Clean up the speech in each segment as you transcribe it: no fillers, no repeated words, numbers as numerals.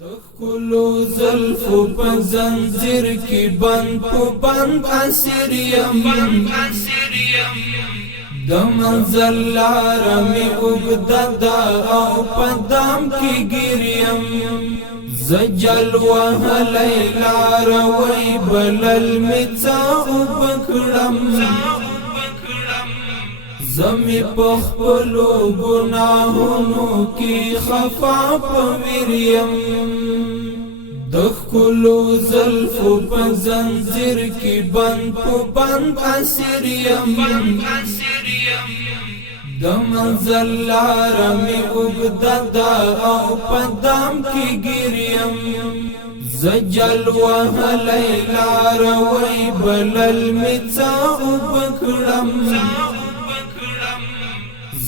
دخلو زلفو په زنجیر کی بند په بند اسیر یم د منزل لار می اوږده ده او په دام کی ګیریم زجل وهلی لار وی بلل می څه وبکړم زمی پخپلو گناہونو کی خفا پویریم دخلو زلفو پا زنجیر کی بند پو بند اسیریم دمنزل لارمی اگده دا او پدام کی گیریم زجل وهلی لاروی بلل می څه وبکړم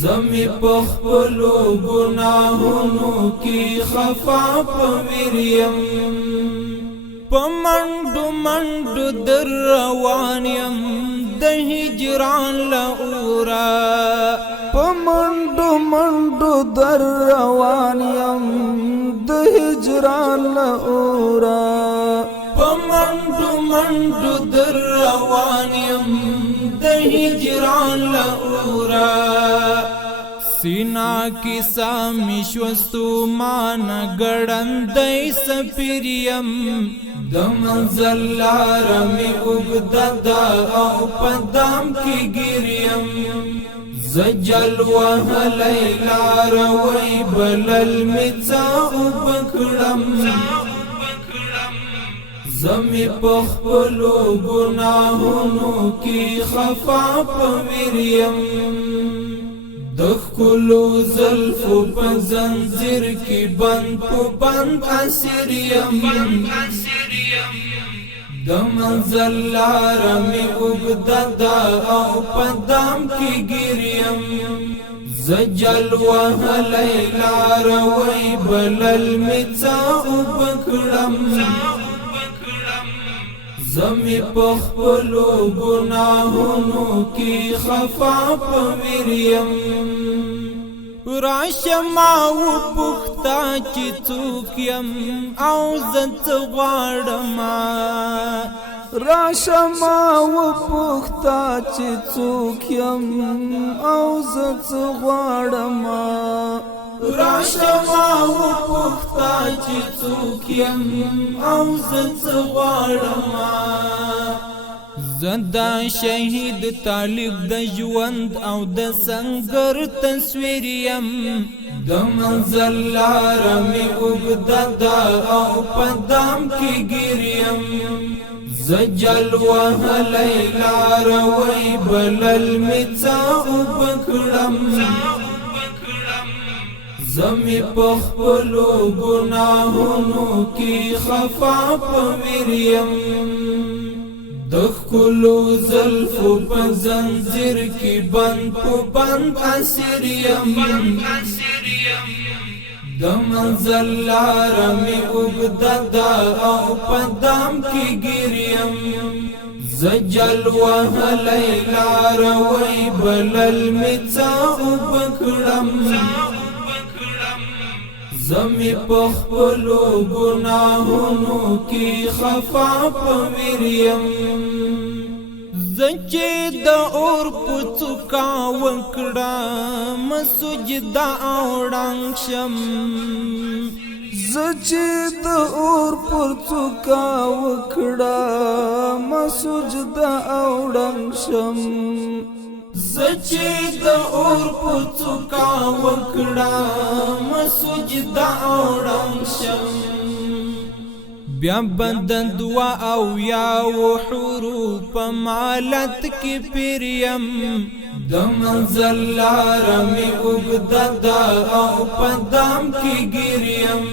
زمی پخپلو گناہونو کی خفا پویریم پمنڈو منڈو در روانیم د هجران لورا پمنڈو منڈو در روانیم د هجران لورا پمنڈو منڈو در روانیم د هجران لورا سینا کی سامی شوستو مانا گڑندی سپیریم د منزل لار می اوږده ده او په دام کی ګیریم زجل وهلی لار وی بلل می څه وبکړم زمی پخپلو گناہونو کی خفا پویریم دخلو زلفو پا زنجیر کی بند پو بند اسیریم دمنزل لار می اوږده ده او په دام کی ګیریم زجل وهلی لار وی بلل می څه وبکړم زمی پخپلو گناہونو کی خفا پویریم راشما و پختا چی څوک یم او زه څه غواړم راشما و پختا چی څوک یم او زه څه غواړم راشما و پختا چی څوک یم او زه څه غواړم زدا شهید طالب د ژوند او د سنگر تصویر یم د منزل لار می اوږده ده او په دام کی ګیریم زجل وهلی لار وی بلل می څه وبکړم زمی پخپلو گناہونو کی خفا پویریم دخلو زلفو پا زنجیر کی بند پو بند اسیریم دمنزل لار می اوږده ده او په دام کی ګیریم زجل وهلی لار وی بلل می څه وبکړم زمی پخپلو گناہونو کی خفا پویریم زچې د اور پڅکا وکړم سجدا اوړنګ شم زچې د اور پڅکا وکړم سجدا اوړنګ شم زچې د اور پڅکا وکړم سجدا اوړنګ شم بیا بدن دعا او یا حروف مالت کی پریم د منزل لار می اوږده ده او په دام کی ګیریم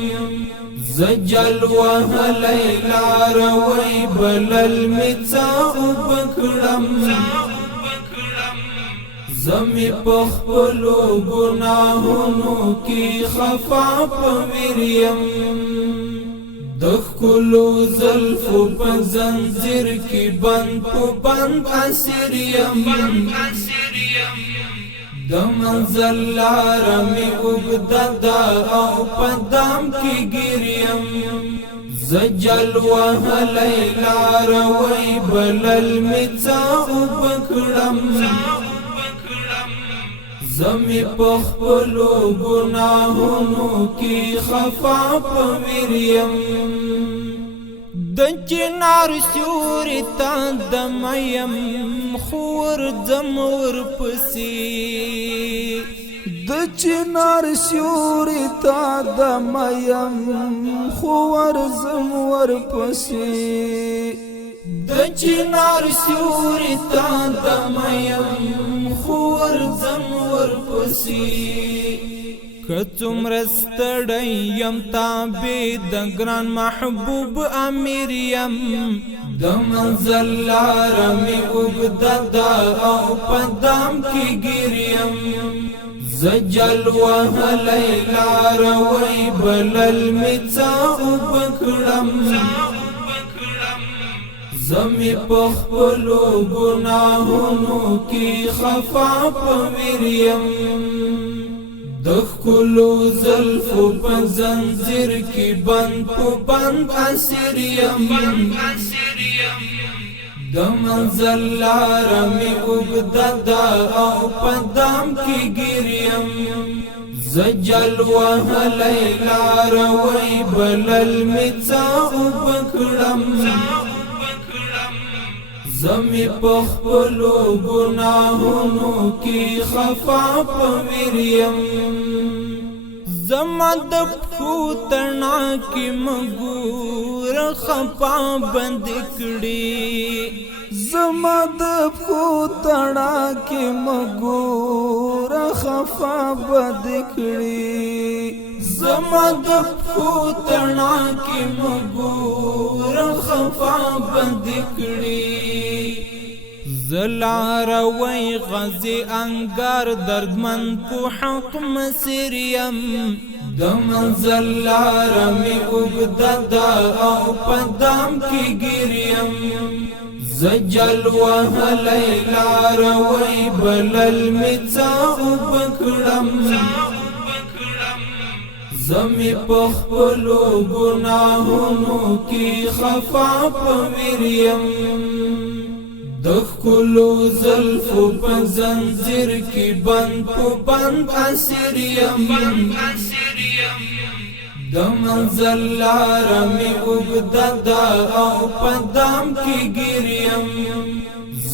زجل وهلی لار وی بلل می څه وبکړم زمی پخپلو گناہونو کی خفا پویریم دخلو زلفو پا زنجیر کی بند پو بند اسیریم د منزل لار می اوږده ده او په دام کې ګریم زجل وهلی لار وی بلل می څه اوبه کړم زمی په خپلو ګناهونو کې خفا په ویریم د چنار سیوري تا دمیم خور زمور پسی د چنار سیوري تا دمیم خور زمور پسی د چنار سیوري تا دمیم خور زمور پسی کڅومره ستړی یم تابع د ګران محبوب امیر یم د منزل لار می اوږده ده او په دام کې ګریم زجل وهلی لار وی بلل می څه اوبه کړم زمی په خپلو ګناهونو کې خفا په ویریم د ښکلو زلفو په زنځیر کې بند په بند اسیر یم د منزل لار می اوږده ده او په دام کې ګریم زجل وهلی لار وی بلل می څه اوبه کړم زمی په خپلو ګناهونو کې خفا په ویریم زما د پښو تڼاکې مګور خفا بند کړي زما د پښو تڼاکې مګور خفا بند کړي زما د پښو تڼاکې مګور خفا بند کړي زلار وی غزی انگار دردمن په حق مسیر یم د منزل لار می اوږده ده او په دام کې ګریم زجل وهلی لار وی بلل می څه اوبه کړم زمی په خپلو ګناهونو کې خفا په ویریم د ښکلو زلفو په زنځیر کې بند په بند اسیر یم د منزل لار می اوږده ده او په دام کې ګریم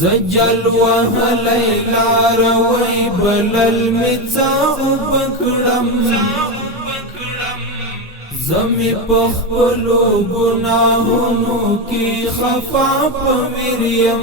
زجل وهلی لار وی بلل می څه اوبه کړم زمی په خپلو ګناهونو کې خفا په ویریم